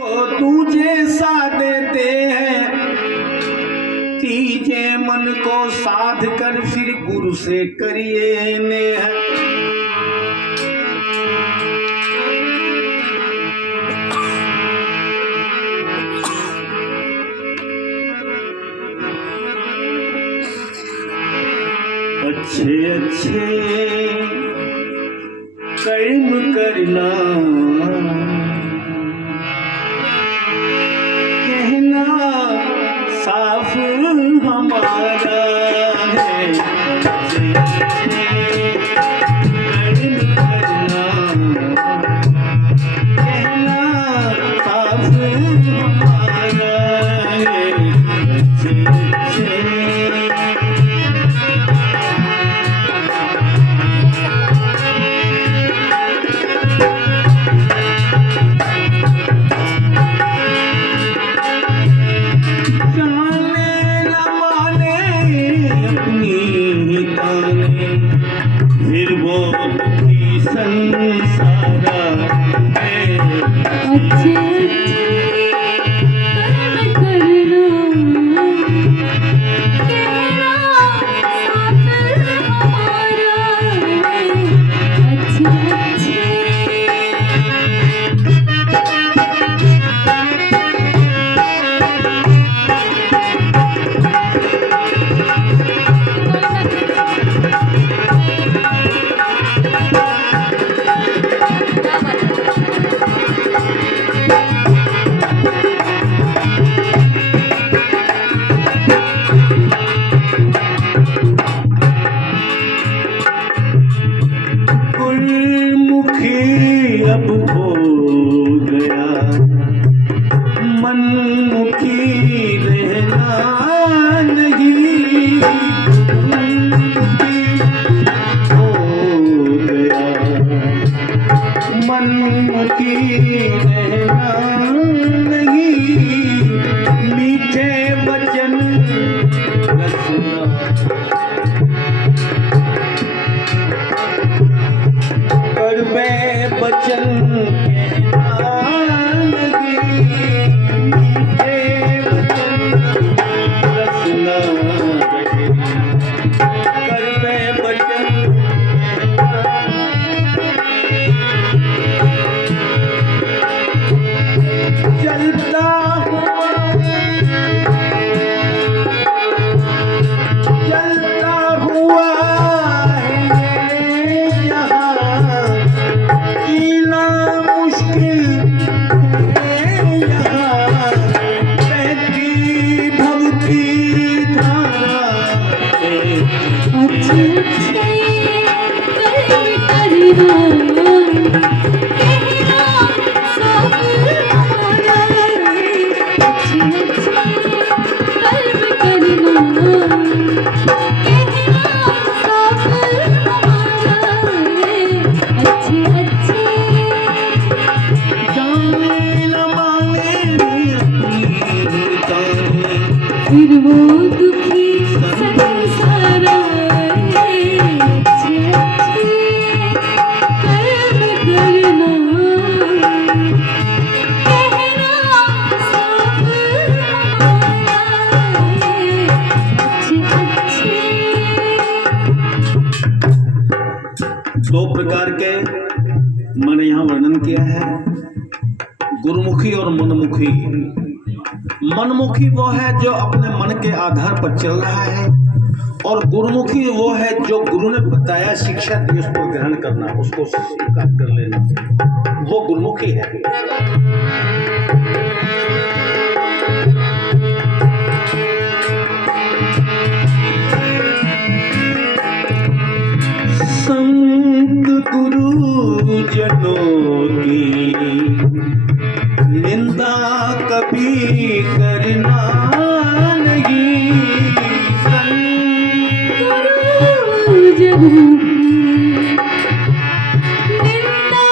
तू जैसा देते हैं तीजे मन को साध कर फिर गुरु से करिए नेह। अच्छे अच्छे कर्म करना कहना साफ हमारा है। अच्छे अच्छे कर्म करना कहना साफ हमारा है। अच्छे अच्छे फिर वो दुखी संसारा है। अच्छे अच्छे कर्म करना कहना साथ हमारा है। अच्छे अच्छे अब हो गया मनमुखी रहना नहीं। हो गया मनमुखी रहना नहीं। मीठे वचन रसना करबे बचन कहना लगी। मीठे वचन रसना लगी। करबे बचन चलता हुआ चलता हुआ अच्छे अच्छे कर्म करना कहना साफ हमारा है। अच्छे अच्छे कर्म करना कहना साफ हमारा है। अच्छे अच्छे जाने न माने फिर वो दुखी संसारा है। अच्छे अच्छे कर्म करना कहना साफ हमारा है। अच्छे अच्छे दो प्रकार के मैंने यहाँ वर्णन किया है, गुरुमुखी और मनमुखी। मनमुखी वो है जो अपने मन के आधार पर चल रहा है, और गुरुमुखी वो है जो गुरु ने बताया शिक्षा दी उसको ग्रहण करना, उसको स्वीकार कर लेना, वो गुरुमुखी है। संत गुरु जनों की निंदा कभी करना नहीं। गुरु जनों की निंदा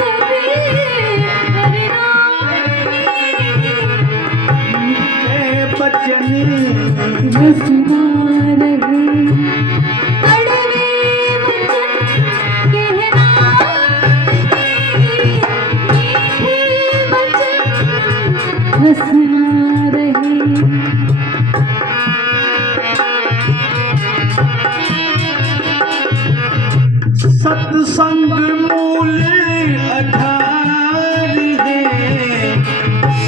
कभी करना नहीं। बचन रसना रहे कड़वे वचन कहना मीठे वचन रसना रहे। सत्संग मूल आधार है,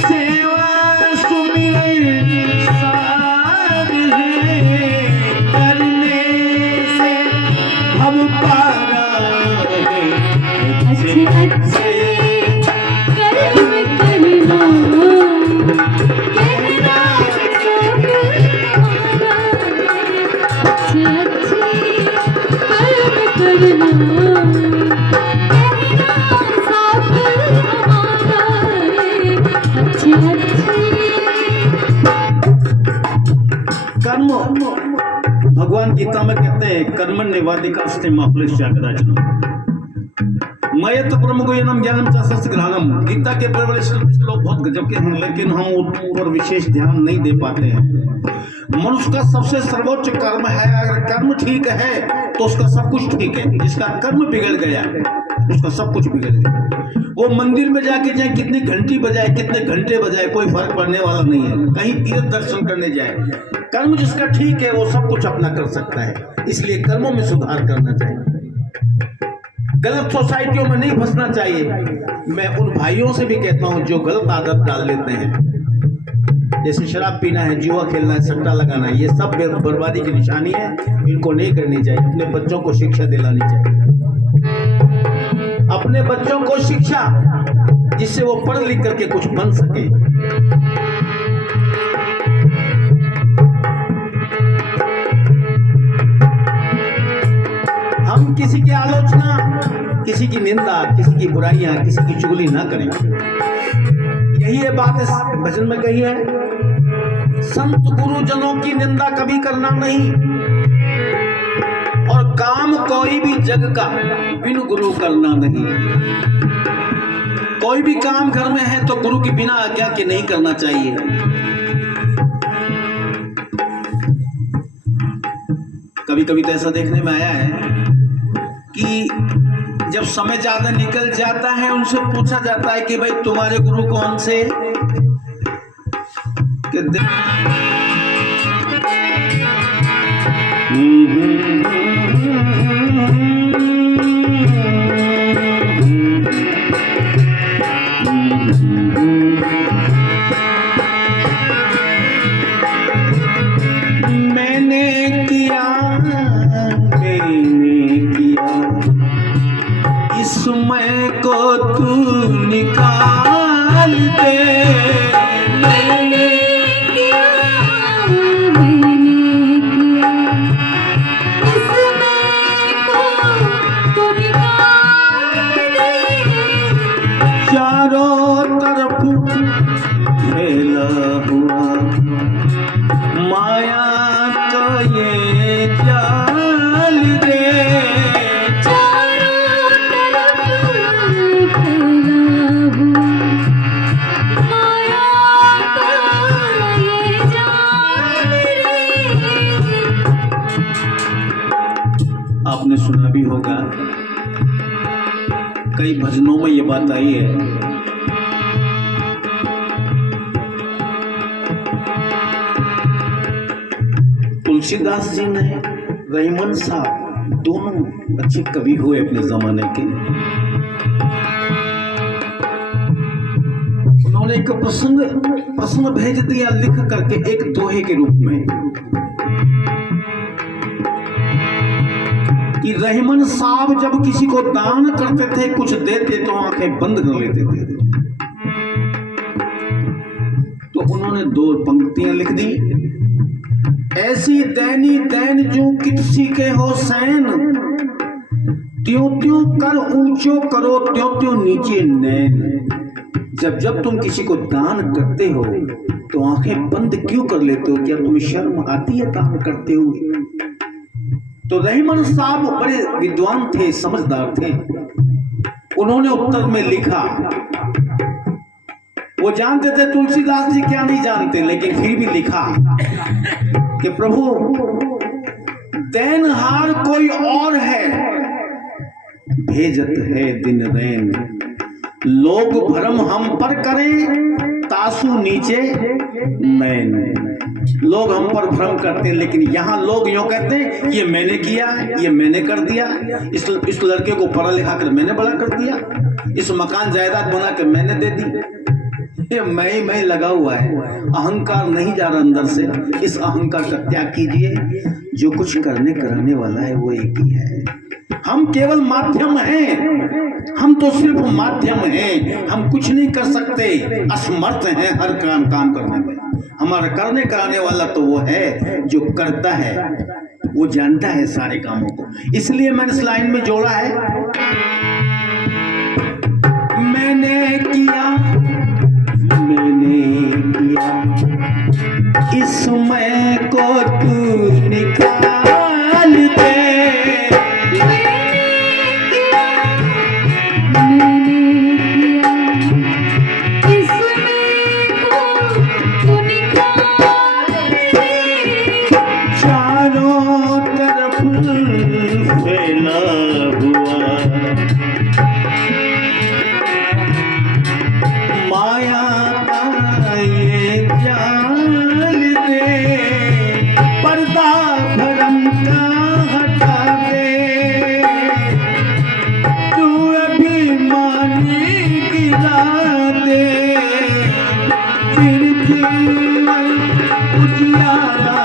सेवा सुमिरन सार है, करने से भव पारा है। अच्छे अच्छे कर्म करना, कहना सब हमारा है। अच्छे अच्छे कर्म करना, कहना सब हमारा है। अच्छे अच्छे कर्म, भगवान गीता में कहते हैं कर्म निवादिकास्ते महापुरुषस्य कदाचन। मयत प्रमुख ज्ञानम ज्ञानम च शस्त्र ग्रहणम। गीता के बड़े श्लोक बहुत गजब के हैं, लेकिन हम उन पर विशेष ध्यान नहीं दे पाते हैं। मनुष्य का सबसे सर्वोच्च कर्म है, अगर कर्म ठीक है तो उसका सब कुछ ठीक है। जिसका कर्म बिगड़ गया उसका सब कुछ बिगड़ गया। वो मंदिर में जाके चाहे कितनी घंटी बजाए, कितने घंटे बजाए, कोई फर्क पड़ने वाला नहीं है। कहीं तीर्थ दर्शन करने जाए, कर्म जिसका ठीक है वो सब कुछ अपना कर सकता है। इसलिए कर्मों में सुधार करना चाहिए, गलत सोसाइटियों में नहीं फंसना चाहिए। मैं उन भाइयों से भी कहता हूं जो गलत आदत डाल लेते हैं, जैसे शराब पीना है, जुआ खेलना है, सट्टा लगाना है, ये सब बर्बादी की निशानी है। इनको नहीं करनी चाहिए। अपने बच्चों को शिक्षा दिलानी चाहिए, अपने बच्चों को शिक्षा, जिससे वो पढ़ लिख करके कुछ बन सके। हम किसी की आलोचना, किसी की निंदा, किसी की बुराइयां, किसी की चुगली ना करें। यही है बात इस भजन में कही है, संत गुरुजनों की निंदा कभी करना नहीं, और काम कोई भी जग का बिन गुरु करना नहीं। कोई भी काम घर में है तो गुरु की बिना आज्ञा के नहीं करना चाहिए। कभी कभी तो ऐसा देखने में आया है कि जब समय ज्यादा निकल जाता है, उनसे पूछा जाता है कि भाई तुम्हारे गुरु कौन से, कि मैंने किया इसमें को तू निकाल दे। मैंने किया, मैंने किया, इसमें को तू निकाल दे। चारों तरफ फैला हुआ माया का ये जाल दे। चारों तरफ फैला हुआ माया का ये जाल रे। आपने सुना भी होगा, कई भजनों में ये बात आई है। तुलसीदास जी ने, रहीमन साहब, दोनों अच्छे कवि हुए अपने जमाने के। उन्होंने एक प्रसंग भेज दिया लिख करके, एक दोहे के रूप में, कि रहीमन साहब जब किसी को दान करते थे, कुछ देते तो आंखें बंद कर लेते थे। तो उन्होंने दो पंक्तियां लिख दी, ऐसी दैनी दैन जो किसी के हो सैन, त्यों त्यों कर ऊंचो करो त्यों त्यों नीचे नैन। जब जब तुम किसी को दान करते हो तो आंखें बंद क्यों कर लेते हो? क्या तुम्हें शर्म आती है दान करते हुए? तो रहीमन साहब बड़े विद्वान थे, समझदार थे। उन्होंने उत्तर में लिखा, वो जानते थे तुलसीदास जी क्या नहीं जानते, लेकिन फिर भी लिखा कि प्रभु देनहार कोई और है, भेजत है दिन रैन। लोग भरम हम पर करें, ता आंसू नीचे नैन। लोग हम पर भ्रम करते हैं, लेकिन यहाँ लोग यूं कहते हैं ये मैंने किया, ये मैंने कर दिया, इस लड़के को पढ़ा लिखा कर मैंने बड़ा कर दिया, इस मकान जायदाद बना कर मैंने दे दी। ये मैं लगा हुआ है, अहंकार नहीं जा रहा अंदर से। इस अहंकार का त्याग कीजिए। जो कुछ करने कराने वाला है वो एक ही है। हम केवल माध्यम हैं, हम तो सिर्फ माध्यम हैं। हम कुछ नहीं कर सकते, असमर्थ हैं हर काम करने में। हमारा करने कराने वाला तो वो है जो करता है, वो जानता है सारे कामों को। इसलिए मैंने इस लाइन में जोड़ा है, मैंने किया इस मैं को तू निकाल दे। चारों तरफ फैला हुआ माया का ये जाल दे, पर्दा भरम का हटा दे, तू अभिमानी गिरा दे, फिर जीवन उजियारा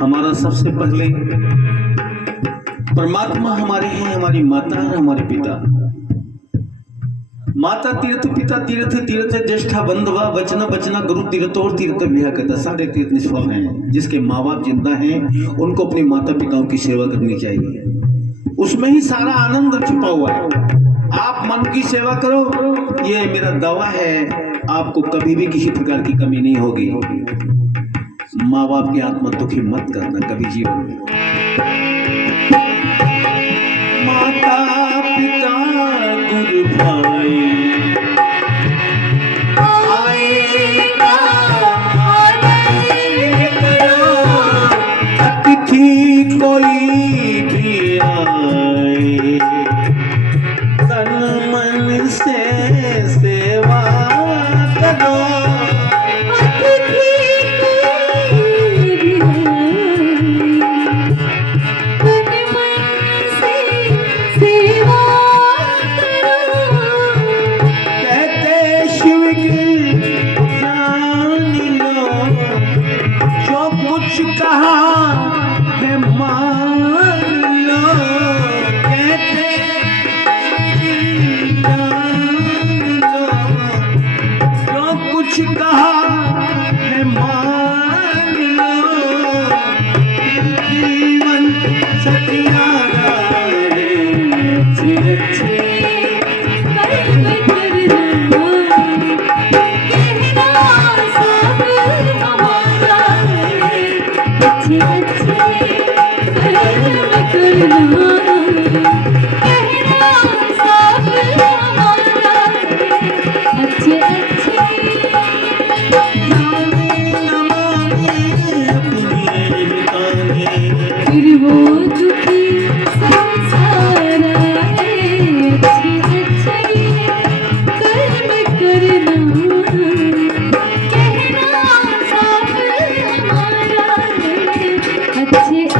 हमारा सबसे पहले परमात्मा हमारे हैं, हमारी माता और हमारे पिता। माता तीर्थ, पिता तीर्थ, तीर्थ ज्येष्ठा बंधवा, वचना बचना गुरु तीर्थ और तीर्थ विहा कहता। सारे तीर्थ निष्फल हैं। जिसके माँ बाप जिंदा हैं उनको अपने माता पिताओं की सेवा करनी चाहिए। उसमें ही सारा आनंद छुपा हुआ है। आप मन की सेवा करो, ये मेरा दावा है, आपको कभी भी किसी प्रकार की कमी नहीं होगी। माँ बाप की आत्मा दुखी मत करना कभी जीवन में। माता पिता गुरु भाई आएगा अतिथि कोई भी आए, तन मन से सेवा करो। अच्छे আছে